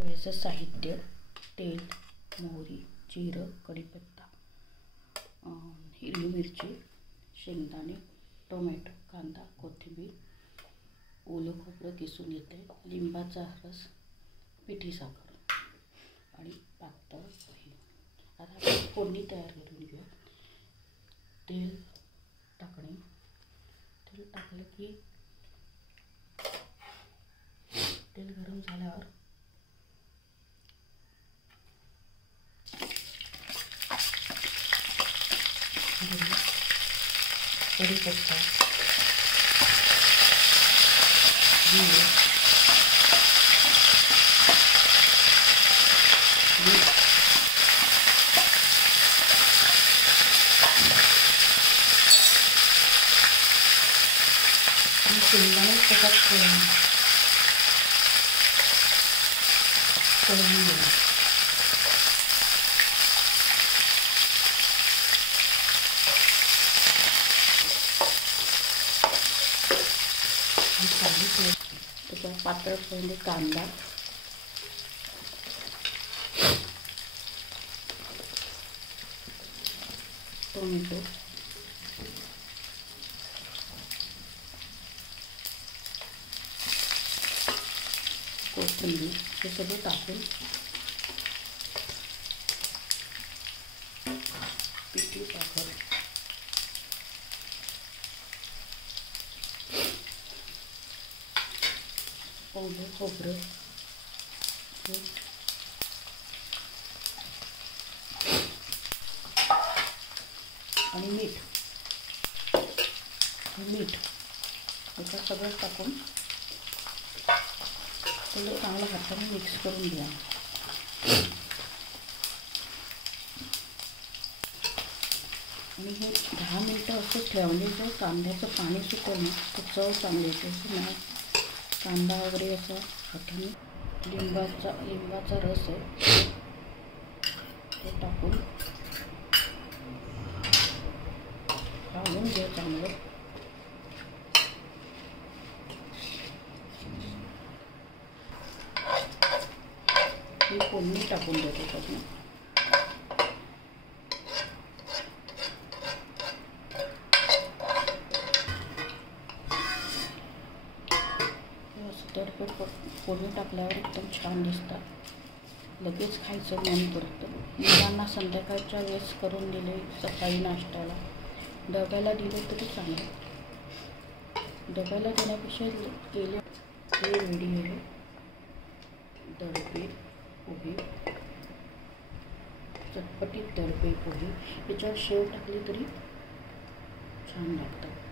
पोह्याचं साहित्य: तेल, मोहरी, जिरं, कढीपत्ता, हिरवी मिरची, शेंगदाणे, टोमॅटो, कांदा, कोथिंबीर, ओलं खोबरं किसून घेते, लिंबाचा रस, पिठी साखर आणि पातळ पोहे. आता आपण फोडणी तयार करून घेऊ. तेल टाकणे. तेल टाकलं की तेल गरम झाल्यावर कढीपत्ता, जिरे, शेंगदाणे त्याच्यात तळून घेऊ. त्याच्यात पातळ पोहे, कांदा, टोमॅटो, कोथिंबीर हे सगळं टाकून पिठी साखर, ओलं खोबरं, आणि मीठ हे सगळं टाकून थोडं चांगलं हाताने मिक्स करून घ्या. आणि हे 10 मिनटं असं ठेवले जर कांद्याचं पाणी सुकवलं ना तर चव चांगली येते. असं नाही कांदा वगैरे असा हाताने लिंबाचा रस आहे ते टाकून घालून घ्या चांगलं. ही फोडणी टाकून देतो त्यातून. तडपड फोडणी टाकल्यावर एकदम छान दिसतात. लगेच खायचं मन करतं. मुलांना संध्याकाळच्या वेळेस करून दिले, सकाळी नाश्त्याला, डब्याला दिले तरी चांगलं. डब्याला देण्यापेक्षा केले हे रेडी आहे. दडपे पोहे, चटपटीत दडपे पोहे. याच्यावर शेव टाकली तरी छान लागतात.